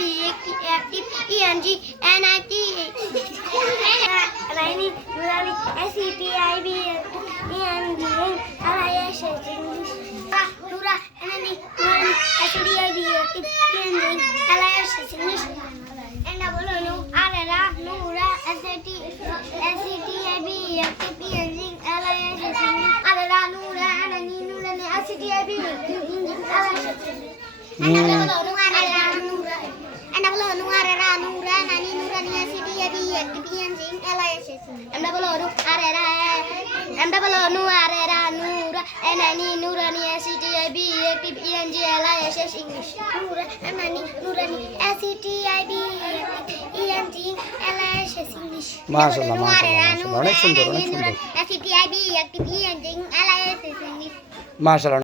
B active E N G N I T রাইনি নুরানি এসিটিআইবি E N G I S English নুরা এনআইনি নুরানি এসিটিআইবি active E N G I S English and বলো নু আরেরা নুরা এসিটিআইবি অ্যাক্টিভ ইএনজি আইএস ইংলিশ আরেরা নুরা এনআইনি নুরানি এসিটিআইবি অ্যাক্টিভ ইএনজি আইএস ইংলিশ মাশাআল্লাহ মাশাআল্লাহ অনেক সুন্দর মাশাআল্লাহ।